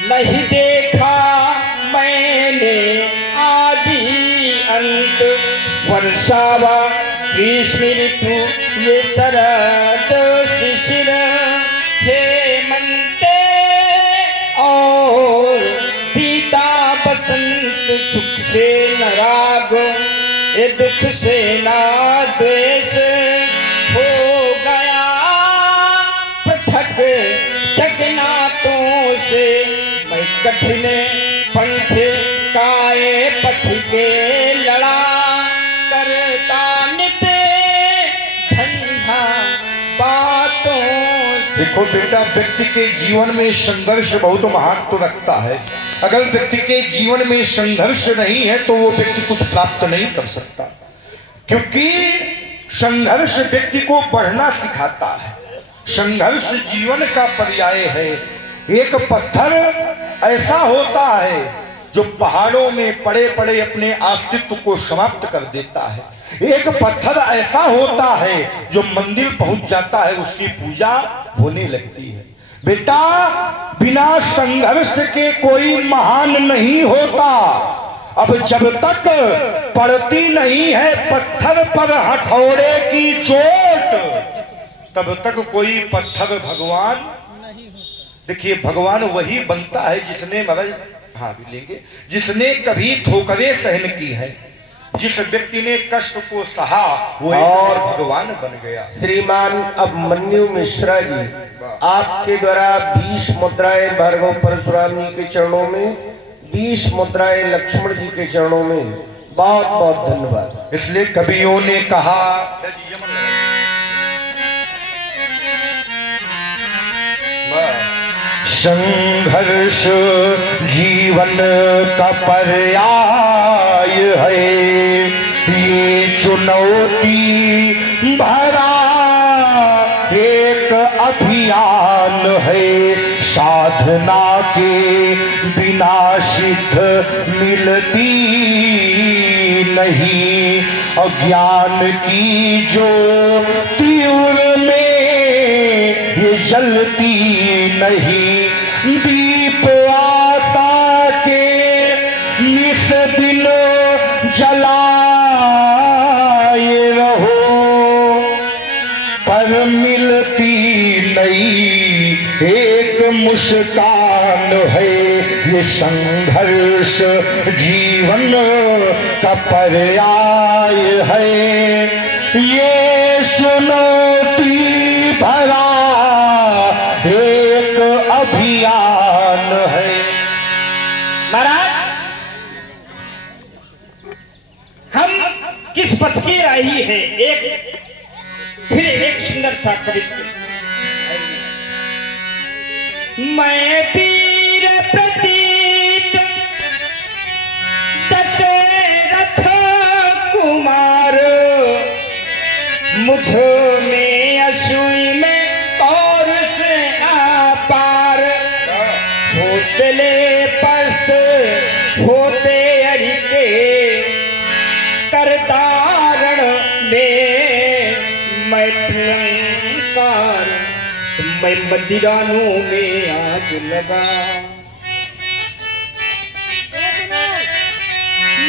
नहीं देखा मैंने आदि अंत, वर्षावा ग्रीष्म ऋतु ये शरद शिशिर, हेमंत और सीता बसंत, सुख से न राग ये दुख से ना द्वेष, हो गया पृथक जगन्नाथों से। मैं कठिन पंथ काए पथ के लड़ा, करता नित झंझा बातों से। देखो बेटा, व्यक्ति के जीवन में संघर्ष बहुत महत्व रखता है। अगर व्यक्ति के जीवन में संघर्ष नहीं है तो वो व्यक्ति कुछ प्राप्त नहीं कर सकता, क्योंकि संघर्ष व्यक्ति को बढ़ना सिखाता है। संघर्ष जीवन का पर्याय है। एक पत्थर ऐसा होता है जो पहाड़ों में पड़े पड़े अपने अस्तित्व को समाप्त कर देता है। एक पत्थर ऐसा होता है जो मंदिर पहुंच जाता है, उसकी पूजा होने लगती है। बेटा, बिना संघर्ष के कोई महान नहीं होता। अब जब तक पड़ती नहीं है पत्थर पर हथौड़े की चोट, तब तक कोई पत्थर भगवान। देखिए, भगवान वही बनता है जिसने भी लेंगे, जिसने कभी ठोकरें सहन की है। जिस व्यक्ति ने कष्ट को सहा वो और भगवान बन गया। श्रीमान अभिमन्यु मिश्रा जी, आपके द्वारा 20 मुद्राएं भार्गव परशुराम जी के चरणों में, 20 मुद्राएं लक्ष्मण जी के चरणों में। बहुत बहुत धन्यवाद। इसलिए कवियों ने कहा, संघर्ष जीवन का पर्याय है, ये चुनौती भरा एक अभियान है। साधना के बिना सिद्ध मिलती नहीं, अज्ञान की जो तीव्र में ये जलती नहीं। दीप आशा के निस दिन जलाए रहो, पर मिलती नहीं एक मुस्कान है। ये संघर्ष जीवन का पर्याय है, ये चुनौती भरा एक अभियान है। महाराज, हम किस पथ की राही है? फिर एक सुंदर सा कवित्व। मैं पीर प्रतीत दशरथ कुमार, मुझ में असूई में और से आपार, हौसले पस्त होते अरिके, करतारण में मैं प्रियंकार, मैं मदिरानों में आग लगा।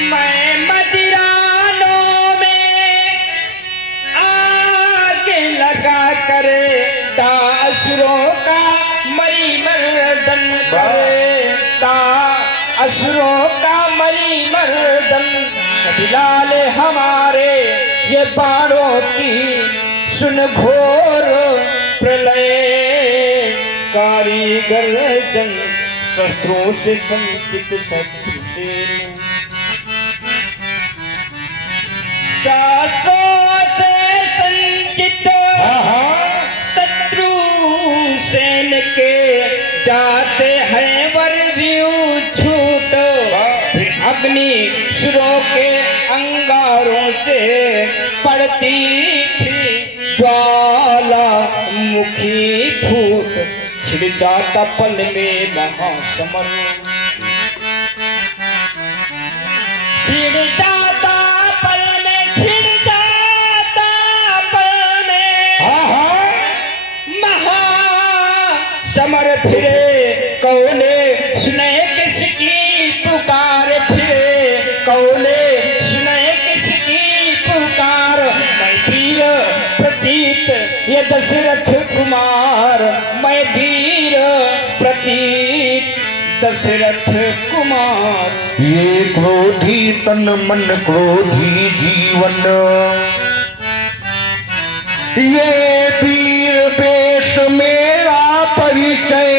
मैं मदिरानों में आग लगा करे, दासुरों का मरी मर्दन करे, दासुरों का मरी मर्दन। लाल हमारे ये बाणों की सुन घोर प्रलय, कारीगर जन शस्त्रों से संकित शत्रु से, शस्त्रों से संकित शत्रु सेन के जाते हैं वरव्यू छूट। फिर अग्नि सुरों के अंगारों से पड़ती थी ज्वाला मुखी फूट, छिड़ जाता पल में महासमर, छिड़ जाता पल में, छिड़ जाता पल में महासमर। फिरे कौने अतीत दशरथ कुमार। ये क्रोधी तन मन क्रोधी जीवन, ये वीर वेश मेरा परिचय,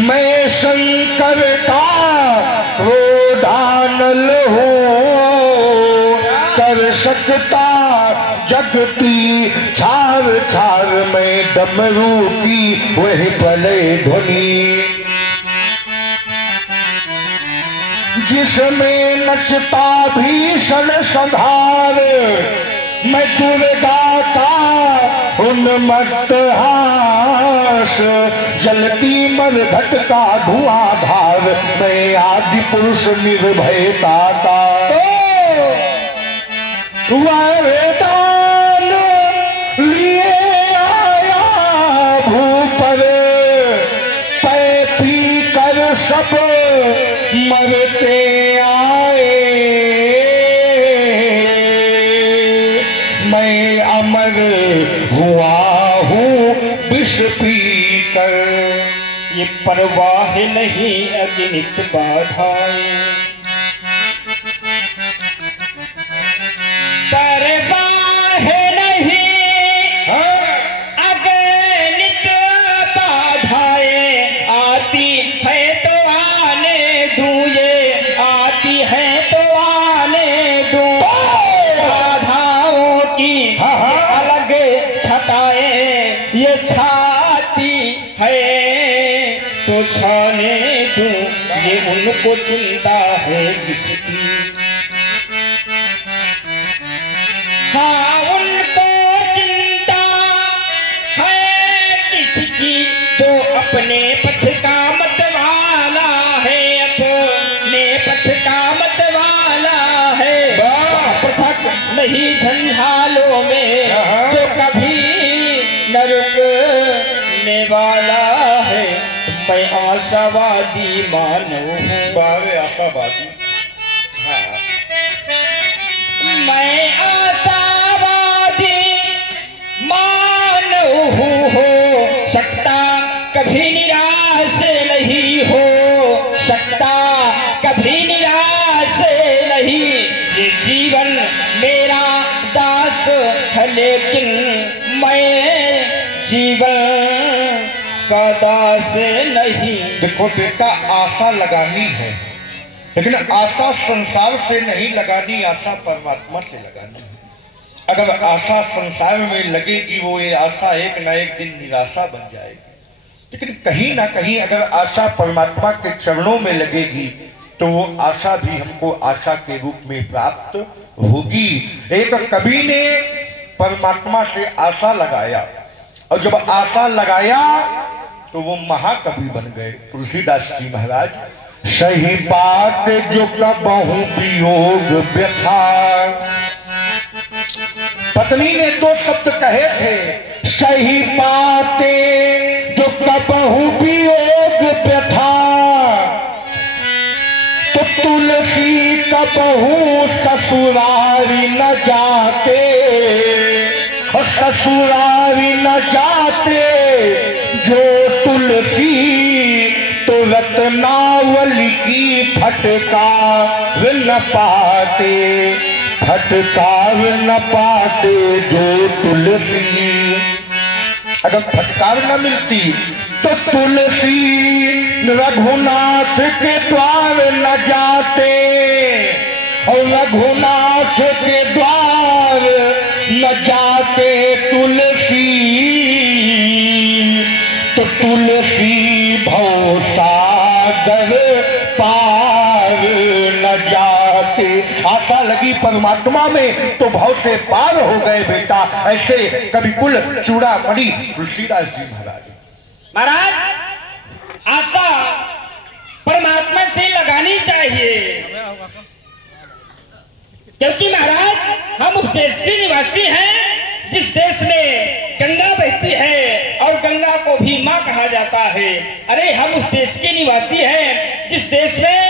मैं शंकर का क्रोधानल हूँ, कर सकता जगती छार छार में डमरू की वही प्रलय ध्वनि, जिसमें नचता भीषण संहार, मैं दुर्गा का उन्मत्त हास, जलती मरघट का धुआंधार, मैं आदि पुरुष निर्भयता का वरदान लिए आया भूपर, पैपी कर सब मरते आए, मैं अमर हुआ हूँ विष पीकर। ये परवाह नहीं अगणित बाधाएं, परवाह नहीं अगणित बाधाएं, आती है तो आने दूं, ये आती है तो आने दूं, बाधाओं की अलग छटाएं, ये छाती है तो छाने दूं, ये उनको चिंता है किसकी। हाँ उनको चिंता है किसकी, जो अपने पथ का मतवाला है, अपने पथ का मतवाला है, पृथक नहीं झंझालों में जो कभी न रुकने वाला है। मैं आशावादी मानव हूँ, बारे आशावादी, हाँ मैं आशावादी मानव हूँ, हो सकता कभी निराश नहीं हो सकता, कभी निराश नहीं, ये जीवन मेरा दास है, लेकिन मैं जीवन का दास नहीं। देखो बेटा, आशा लगानी है, लेकिन आशा संसार से नहीं लगानी, आशा परमात्मा से लगानी है। अगर आशा संसार में लगेगी, वो ये आशा एक ना एक दिन निराशा बन जाएगी। लेकिन कहीं ना कहीं अगर आशा परमात्मा के चरणों में लगेगी, तो वो आशा भी हमको आशा के रूप में प्राप्त होगी। एक कवि ने परमात्मा से आशा लगाया, और जब आशा लगाया तो वो महाकवि बन गए तुलसीदास जी महाराज। सही बात जो कबहू वियोग व्यथा, पत्नी ने दो शब्द कहे थे, सही बातें जो कबहू वियोग व्यथा, तो तुलसी कबहू ससुरारी न जाते, और ससुरारी न जाते जो तुलसी, तो रत्नावली की फटकार न पाते, फटकार न पाते जो तुलसी। अगर फटकार न मिलती तो तुलसी रघुनाथ के द्वार न जाते, और रघुनाथ के द्वार न जाते तुलसी, तो तुलसी भव सागर पार न जाते। आशा लगी परमात्मा में तो भव से पार हो गए बेटा। ऐसे कविकुल चूड़ामणि तुलसीदास जी महाराज। महाराज, आशा परमात्मा से लगानी चाहिए, क्योंकि महाराज हम उस देश के निवासी हैं जिस देश में गंगा बहती है और गंगा को भी माँ कहा जाता है। अरे हम उस देश के निवासी हैं जिस देश में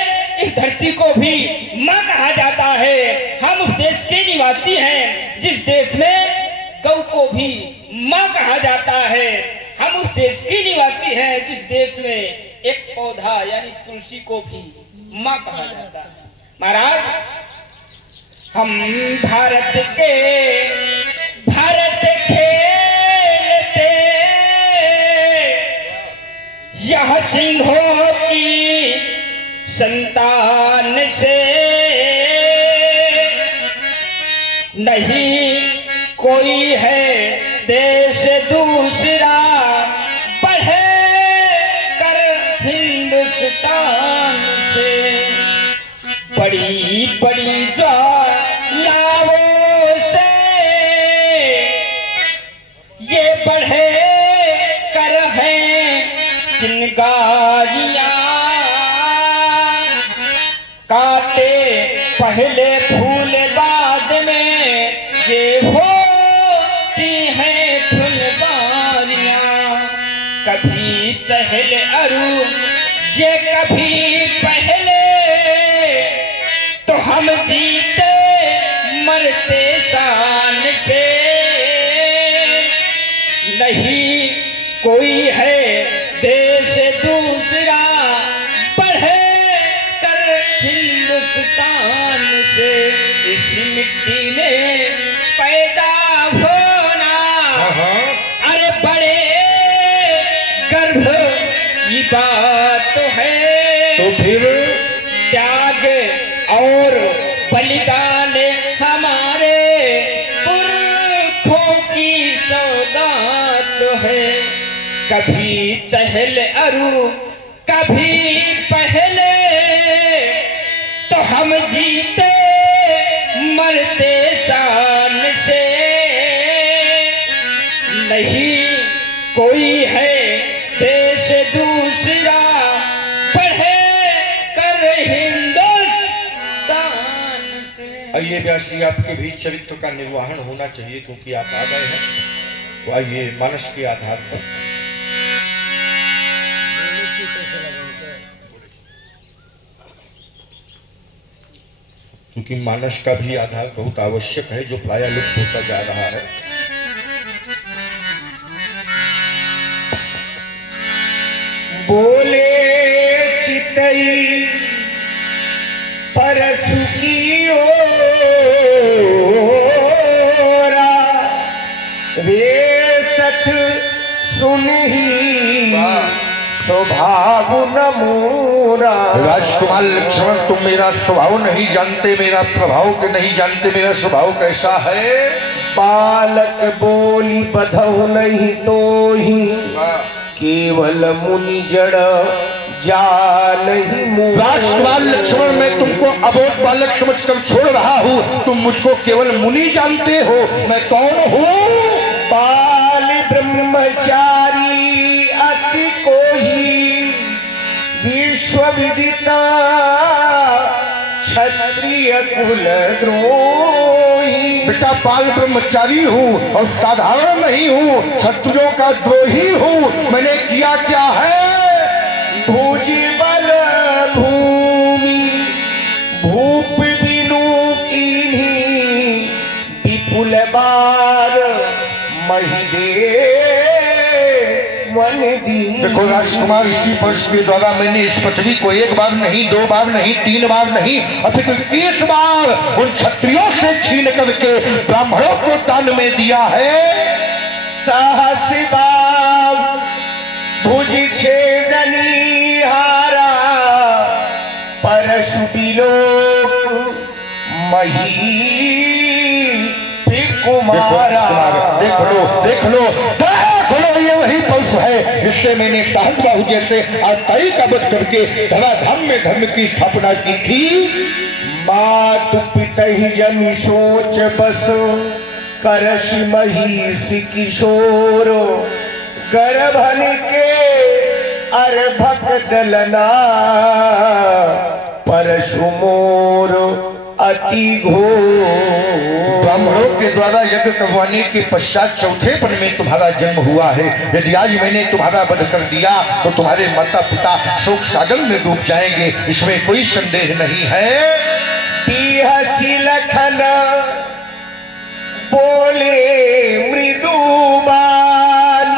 इस धरती को भी माँ कहा जाता है। हम उस देश के निवासी हैं जिस देश में गौ को भी माँ कहा जाता है। हम उस देश के निवासी निवासी है जिस देश में एक पौधा यानी तुलसी को भी माँ कहा जाता है। महाराज, हम भारत खेलते यह सिंहों की संतान से, नहीं कोई है देश दूसरा बढ़े कर हिंदुस्तान से। बड़ी बड़ी ज्वालाओं से ये बढ़े कर हैं चिंगारियां, काटे पहले फूल बाद में ये होती हैं फुलवारियां। कभी चहल अरु ये कभी पहले, तो हम जीते मरते शान से। नहीं कोई है देश दूसरा बढ़े कर हिंदुस्तान से। इस मिट्टी में पैदा होना अरे बड़े गर्भ की बात है। तो फिर त्याग और बलिदान हमारे पुरखों की सौगात है। कभी चहल अरु कभी पहले, तो हम जीते मरते शान से। नहीं कोई है देश दूसरा बढ़े कर हिंदुस्तान से। आइए व्यास जी, आपके भी चरित्र का निर्वहन होना चाहिए क्योंकि आप आ गए हैं। तो आइए मानस के आधार पर क्योंकि मानस का भी आधार बहुत आवश्यक है जो प्राय लुप्त होता जा रहा है। बोले चितई परसु की ओरा, वे सठ सुनही स्वभाव न मोरा। राजकुमार लक्ष्मण, तुम मेरा स्वभाव नहीं जानते, मेरा प्रभाव के नहीं जानते, मेरा स्वभाव कैसा है। बालक बोली बधौ नहीं तो ही, केवल मुनि जड़ जान ही मोरा। राजकुमार लक्ष्मण, मैं तुमको अबोध बालक समझकर छोड़ रहा हूँ। तुम मुझको केवल मुनि जानते हो। मैं कौन हूँ? बाल ब्रह्मचारी अति कोई, विश्व विदिता क्षत्रिय कुल द्रोही। बेटा, बाल ब्रह्मचारी हूँ और साधारण नहीं हूँ, क्षत्रियों का द्रोही हूँ। मैंने किया क्या है? भुजि बल भूमि भूप बिनु कीन्ही, विपुल बार महिदे मन दी। देखो राजकुमार, इसी वर्ष के द्वारा मैंने इस पृथ्वी को एक बार नहीं, दो बार नहीं, तीन बार नहीं, अभी तो 20 बार उन क्षत्रियों से छीन करके ब्राह्मणों को दान में दिया है। साहस बाब भुज छेदनी हारा, परशु बिलोक मही कुमारा। देख लो, ये वही पशु है जिससे मैंने साहस बाहु जैसे आताई का वध करके धराधाम में धर्म की स्थापना की थी। मातु पिता ही जमी सोच बस, करश महिष किशोर, गर्भन के अर्भक दलना, परशु मोर अति घोर। ब्राह्मणों के द्वारा यज्ञ करवाने के पश्चात चौथे पन में तुम्हारा जन्म हुआ है। यदि आज मैंने तुम्हारा वध कर दिया तो तुम्हारे माता पिता शोक सागर में डूब जाएंगे, इसमें कोई संदेह नहीं है। हसी लखन बोले मृदुबान,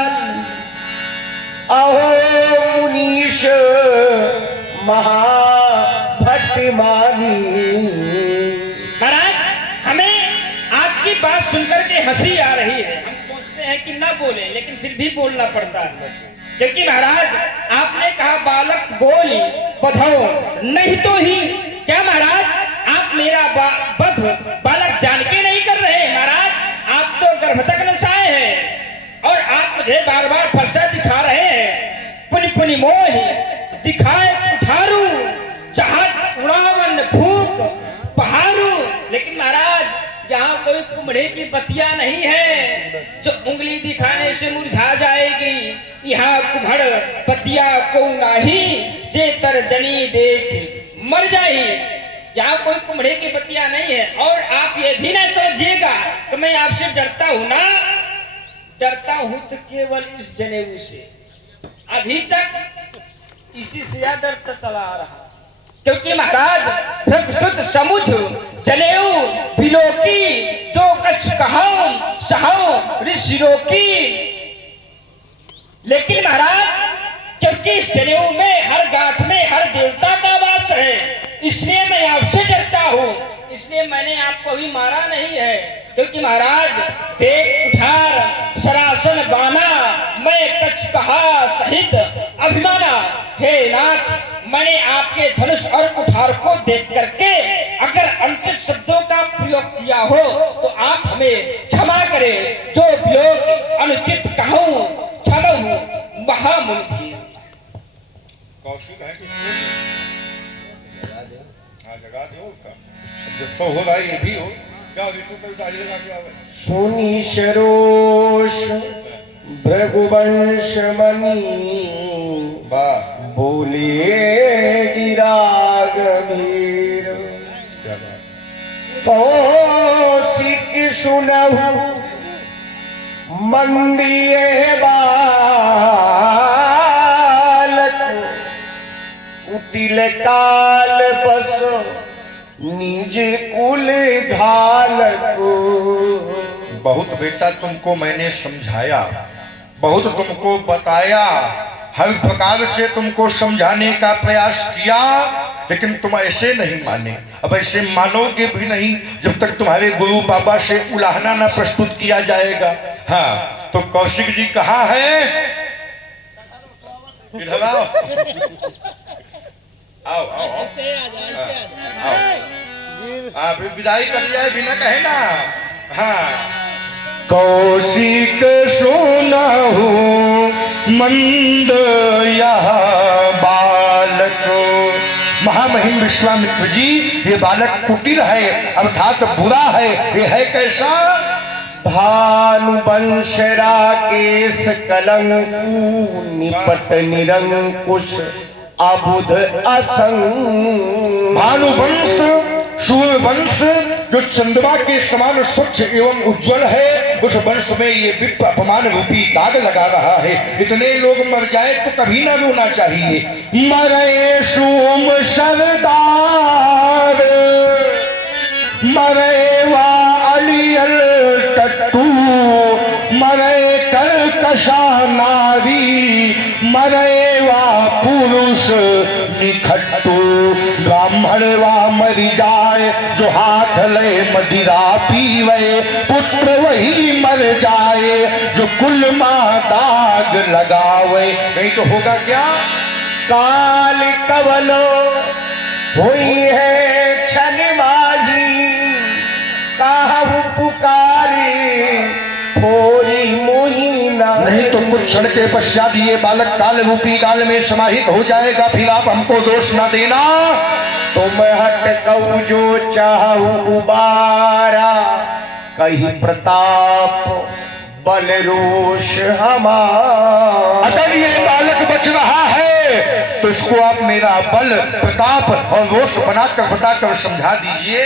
अहो मुनीश महाभट्टमानी। महाराज, हमें आपकी बात सुनकर के हंसी आ रही है। हम सोचते हैं कि ना बोले, लेकिन फिर भी बोलना पड़ता है, क्योंकि महाराज आपने कहा बालक बोली बधो नहीं तो ही। क्या महाराज आप मेरा बध बालक जान के नहीं कर रहे? महाराज आप तो गर्भतक नशाए हैं और आप मुझे बार बार फरसा दिखा रहे हैं। पुनि पुनि मोह दिखाए कुठारू, चाहत उड़ावन फूक पहाड़ू। लेकिन महाराज जहाँ कोई कुम्हड़े की बतिया नहीं है जो उंगली दिखाने से मुरझा जाएगी, यहाँ कुम्हड़ बतिया को नहीं जे तर्जनी देख मर जाई। यहाँ कोई कुम्हड़े की बतिया नहीं है। और आप ये भी ना समझिएगा कि मैं आपसे डरता हूँ ना, डरता हूँ तो केवल इस जनेऊ से। अभी तक इसी से यह डरता चला आ रहा, क्योंकि महाराज भृगुसुत समुझ जनेऊ बिलोकी जो कछ कहाऊं सहाऊं ऋषिरोकी। लेकिन महाराज क्योंकि इस जनेऊ में हर गांठ में हर देवता का वास है, इसलिए मैं आपसे डरता हूँ। इसलिए मैंने आपको भी मारा नहीं है, क्योंकि महाराज देख कुठार सरासन बाना मैं कछ कहा सहित अभिमाना। हे नाथ, मैंने आपके धनुष और कुठार को देख करके अगर अनुचित शब्दों का प्रयोग किया हो तो आप हमें क्षमा करें। जो लोग अनुचित कहूँ क्षमा हूँ महामुनि। कौशिक है किसको? हाँ जगा दो उसका, जब तो होगा ये भी हो। क्या ऋषि कविता लगा क्या है? सुनी सरोष भृगुवंश मणि, वाह बोले गिरा गंभीर। क्या बात। कौशिक सुनहु मंदिए बालक, कुटिल काल बस निज कुल घालक। बहुत बेटा तुमको मैंने समझाया, बहुत तुमको बताया, हर प्रकार से तुमको समझाने का प्रयास किया, लेकिन तुम ऐसे नहीं माने। अब ऐसे मानोगे भी नहीं जब तक तुम्हारे गुरु बाबा से उलाहना न प्रस्तुत किया जाएगा। हाँ तो कौशिक जी कहाँ है? इधर आओ, आओ आओ आओ। आप विदाई कर जाए बिना कहे ना। हाँ कौशिक सुनहु मंद यह बालक। महामहिम विश्वामित्र जी, ये बालक कुटिल है अर्थात बुरा है। ये है कैसा? भानुवंश राकेश कलंकु, निपट निरंकुश अबुध असंग। भानुवंश सूर्यवंश जो चंद्रमा के समान स्वच्छ एवं उज्जवल है, उस वंश में ये विप्र अपमान रूपी दाग लगा रहा है। इतने लोग मर जाए तो कभी ना रोना चाहिए। मरे सोम सरदार, मरे वा अलियल टट्टू, मरे कर्कशा नारी, मरे वा पुरुष निखट्टू। ब्राह्मण वा मरी जाए जो हाथ ले मदिरा पीवे, पुत्र वही मर जाए जो कुल मां दाग लगावे। नहीं तो होगा क्या? काल कवलो हुई है छन माही, काहू पुकारी थोड़ी मोहिना। नहीं तो कुछ क्षण के पश्चात ये बालक काल रूपी काल में समाहित हो जाएगा। फिर आप हमको दोष ना देना। तुम हटकऊ जो चाहू उबारा, कही प्रताप बल रोष हमारा। अगर ये बालक बच रहा है तो इसको आप मेरा बल प्रताप और रोष बनाकर बताकर समझा दीजिए।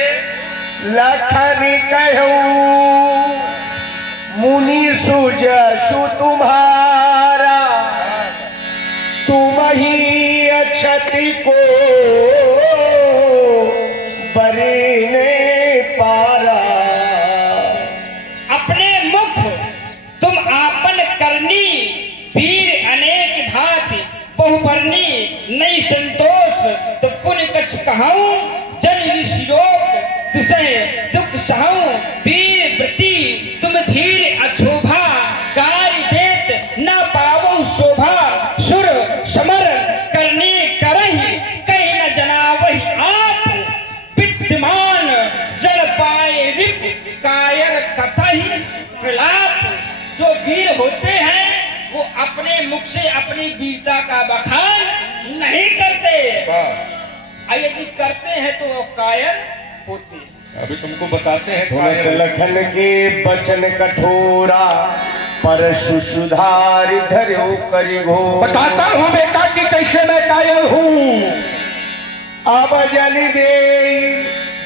लखन कहूँ मुनि सुजसु तुम्हारा, तुम ही अक्षति को बरीने पारा। अपने मुख तुम आपन करनी वीर अनेक भांति, बरनी नहीं संतोष तो पुण्य कछ कहाऊं जन ऋषिलोक तुसे दुख सहाऊं वीर व्रती तुम धीर अछोभा कार्य देत न पावो शोभा सुर समर करने करही कहीं न जना वही आप विद्यमान जड़ पाए रिप कायर कथहि प्रलाप। जो वीर होते हैं वो अपने मुख से अपनी वीरता का बखान नहीं करते, और यदि करते हैं तो वो कायर होते हैं। अभी तुमको बताते हैं सुनत कायर। लखन के बचन कठोरा परशु सुधार धर्यो करि घोर। बताता हूँ बेटा कि कैसे मैं कायर हूँ। अब जन दे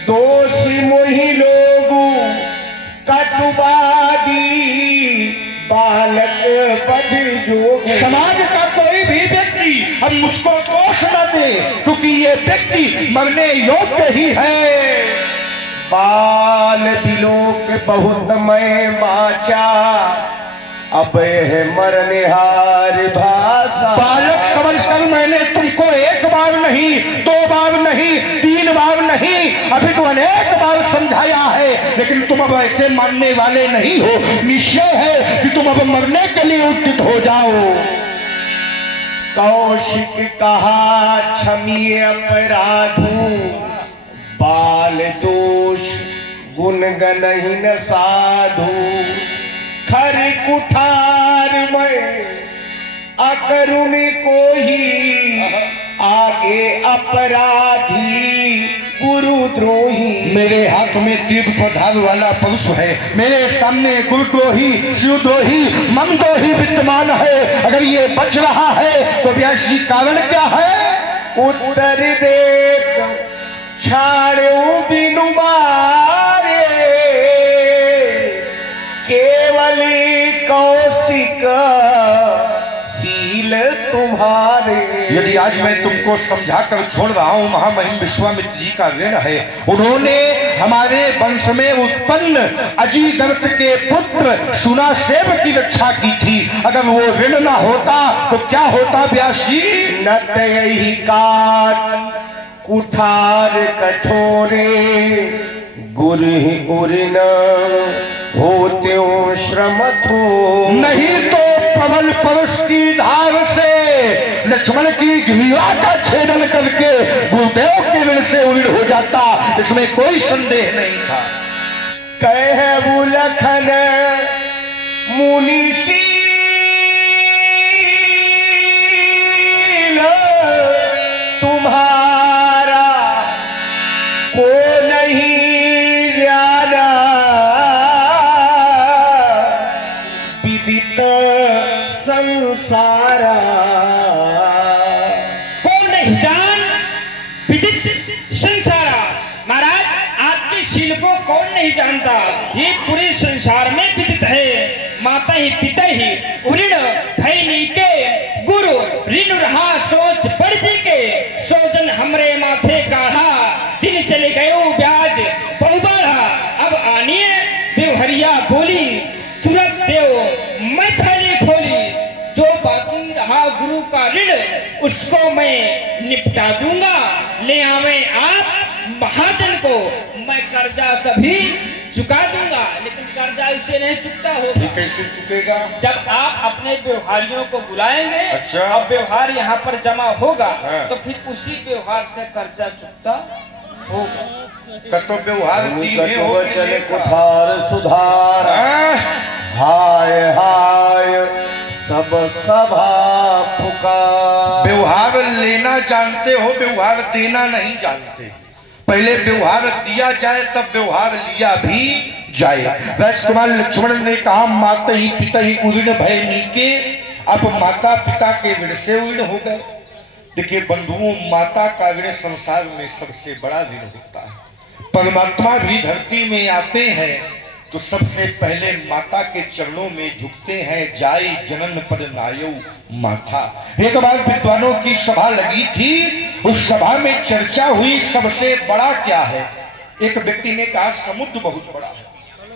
दोषी मोहि लोगु कटुवादी बालक बध जोगु। समाज का कोई भी व्यक्ति हम मुझको दोष न दे, क्योंकि ये व्यक्ति मरने योग्य ही है। बाल बिलोक बहुत मैं बाचा अब है मरनिहार भाषा। बालक समझकर मैंने तुमको एक बार नहीं, दो बार नहीं, तीन बार नहीं, अभी तो अनेक बार समझाया है, लेकिन तुम अब ऐसे मानने वाले नहीं हो। निश्चय है कि तुम अब मरने के लिए उद्यत हो जाओ। कौशिक कहा क्षमीय अपराधु बाल दोष गुण गनहि न साधु। खरी कुठार में अकरुण को ही आगे अपराधी गुरुद्रोही। मेरे हाथ में तीव्र प्रभाव वाला परुष है, मेरे सामने गुरुद्रोही, शिवद्रोही, ममद्रोही विद्यमान है। अगर ये बच रहा है तो व्यास जी कारण क्या है? उत्तर देख छाड़ू बिनु मारे केवली कौशिक शील तुम्हारे। यदि आज मैं तुमको समझा कर छोड़ रहा हूँ, महामहिम विश्वामित्र जी का ऋण है। उन्होंने हमारे वंश में उत्पन्न अजीगर्त के पुत्र सुनासेव की रक्षा की थी। अगर वो ऋण ना होता तो क्या होता व्यास जी? नत यही काट कुठार कठोरे गुरु उरिन होते श्रम थो। नहीं तो प्रबल परुष की धार से लक्ष्मण की ग्रीवा का छेदन करके गुरुदेव के ऋण से उड़ हो जाता, इसमें कोई संदेह नहीं था। कह लखन मुनिसी तुम्हारा को नहीं जाना विदित संसारा। कौन नहीं जान विदित संसारा। महाराज आपके शील को कौन नहीं जानता, ये पूरे संसार में विदित है। माता ही पिता ही ऋण भय नीके गुरु ऋण रहा सोच पड़ जी के सोजन हमरे माथे काढ़ा दिन चले गयो ब्याज बहु बढ़ा। अब आनिए व्यवहरिया बोली तुरंत देव मैं थैली खोली। जो बाकी रहा गुरु का ऋण उसको मैं निपटा दूंगा। ले आवे आप महाजन को मैं कर्जा सभी चुका दूंगा। लेकिन कर्जा इसे नहीं चुकता होगा। कैसे चुकेगा? जब आप अपने व्यवहारियों को बुलाएंगे, अच्छा। अब व्यवहार यहाँ पर जमा होगा, हाँ। तो फिर उसी व्यवहार से कर्जा चुकता होगा। कर्तव्य व्यवहार वचन कुठार सुधार हाय हाय सब सभा पुकार। व्यवहार लेना जानते हो, व्यवहार देना नहीं जानते। पहले व्यवहार दिया जाए तब व्यवहार लिया भी जाए। वैश्य कुमार लक्ष्मण ने कहा माता ही पिता ही उऋण भय नीके। अब माता पिता के ऋण से उऋण हो गए। देखिए बंधुओं, माता का ऋण संसार में सबसे बड़ा ऋण होता है। परमात्मा भी धरती में आते हैं तो सबसे पहले माता के चरणों में झुकते हैं। जाई जनन पद नायौ माता। एक बार विद्वानों की सभा लगी थी, उस सभा में चर्चा हुई सबसे बड़ा क्या है। एक व्यक्ति ने कहा समुद्र बहुत बड़ा है,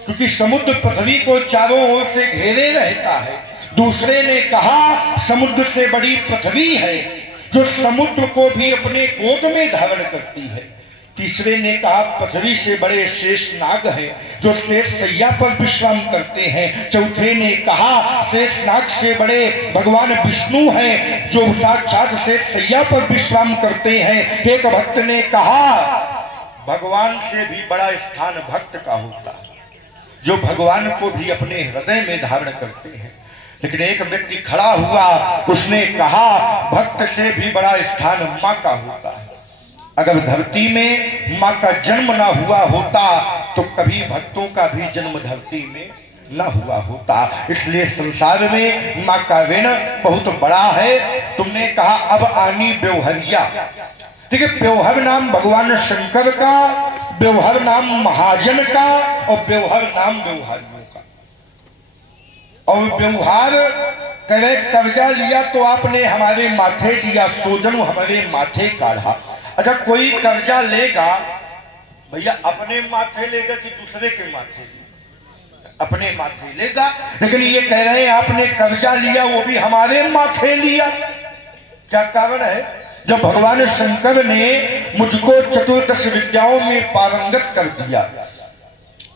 क्योंकि समुद्र पृथ्वी को चारों ओर से घेरे रहता है। दूसरे ने कहा समुद्र से बड़ी पृथ्वी है। जो समुद्र को भी अपने गोद में धारण करती है। तीसरे ने कहा पृथ्वी से बड़े शेष नाग हैं जो शेष सैया पर विश्राम करते हैं। चौथे ने कहा शेष नाग से बड़े भगवान विष्णु हैं जो साक्षात शेष सैया पर विश्राम करते हैं। एक भक्त ने कहा भगवान से भी बड़ा स्थान भक्त का होता है जो भगवान को भी अपने हृदय में धारण करते हैं। लेकिन एक व्यक्ति खड़ा हुआ, उसने कहा भक्त से भी बड़ा स्थान माँ का होता है। अगर धरती में माँ का जन्म ना हुआ होता तो कभी भक्तों का भी जन्म धरती में ना हुआ होता। इसलिए संसार में माँ का ऋण बहुत बड़ा है। तुमने कहा अब आनी व्यवहरिया। देखिए व्यवहार नाम भगवान शंकर का, व्यवहार नाम महाजन का और व्यवहार नाम व्यवहारियों का। और व्यवहार करे कर्जा लिया तो आपने हमारे माथे दिया, सोजन हमारे माथे काढ़ा। अच्छा कोई कर्जा लेगा भैया अपने माथे लेगा कि दूसरे के माथे? अपने माथे लेगा। लेकिन ये कह रहे हैं आपने कर्जा लिया वो भी हमारे माथे लिया। क्या कारण है? जब भगवान शंकर ने मुझको चतुर्दश विद्याओं में पारंगत कर दिया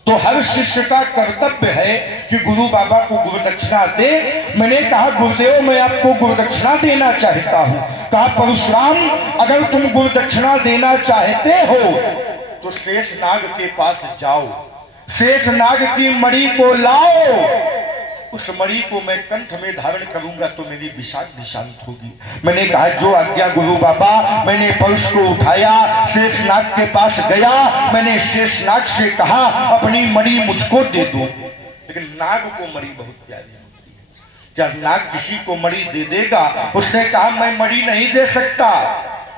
तो हर शिष्य का कर्तव्य है कि गुरु बाबा को गुरुदक्षिणा दे। मैंने कहा गुरुदेव मैं आपको गुरुदक्षिणा देना चाहता हूं। कहा परशुराम अगर तुम गुरुदक्षिणा देना चाहते हो तो शेषनाग के पास जाओ, शेषनाग की मणि को लाओ, उस मणि को मैं कंठ में धारण करूंगा तो मेरी विषाद शांत होगी। मैंने कहा जो आज्ञा गुरु बाबा। मैंने पर्स को उठाया, शेषनाग के पास गया, मैंने शेषनाग से कहा अपनी मणि मुझको दे दो। लेकिन नाग को मणि बहुत प्यारी होती है। क्या नाग किसी को मणि दे देगा? उसने कहा मैं मणि नहीं दे सकता।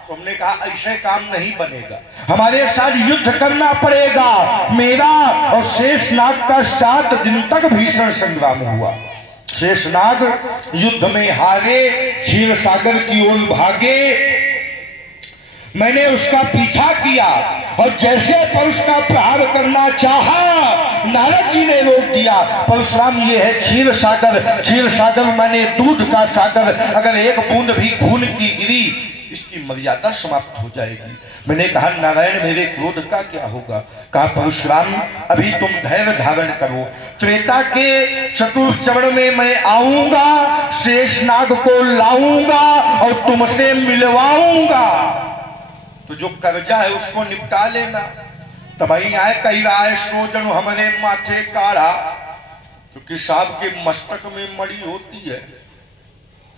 तो हमने कहा ऐसे काम नहीं बनेगा, हमारे साथ युद्ध करना पड़ेगा। मेरा और शेषनाग का 7 दिन तक भीषण संग्राम हुआ। शेषनाग युद्ध में हारे, क्षीर सागर की ओर भागे। मैंने उसका पीछा किया और जैसे परश का प्रहार करना चाहा नारद जी ने रोक दिया। परशुराम ये है क्षीर सागर, क्षीर सागर माने दूध का सागर। अगर एक बूंद भी खून की गिरी इसकी मर्यादा समाप्त हो जाएगी। मैंने कहा नारायण मेरे क्रोध का क्या होगा? कहा परशुराम अभी तुम धैर्य धारण करो, त्रेता के चतुर्थ चरण में मैं आऊंगा, शेषनाग को लाऊंगा और तुमसे मिलवाऊंगा। तो जो कर्जा है उसको निपटा लेना। तब आए कही रहा है सोजन हमारे माथे काढ़ा, क्योंकि सांप के मस्तक में मणि होती है,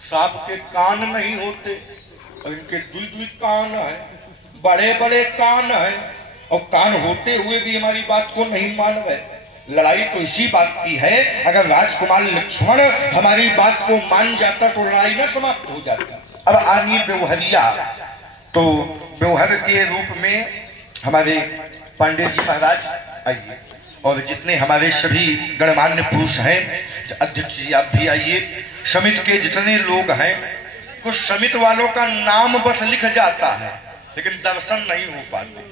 सांप के कान नहीं होते और इनके दुई कान है, बड़े बड़े कान है और कान होते हुए भी हमारी बात को नहीं मान रहे। लड़ाई तो इसी बात की है। अगर राजकुमार लक्ष्मण हमारी बात को मान जाता तो लड़ाई न समाप्त हो जाती। अब आनी व्यवहरिया। तो व्यवहार के रूप में हमारे पांडे जी महाराज आइए और जितने हमारे सभी गणमान्य पुरुष हैं, अध्यक्ष जी आप भी आइए। समिति के जितने लोग हैं, कुछ समिति वालों का नाम बस लिख जाता है लेकिन दर्शन नहीं हो पाते।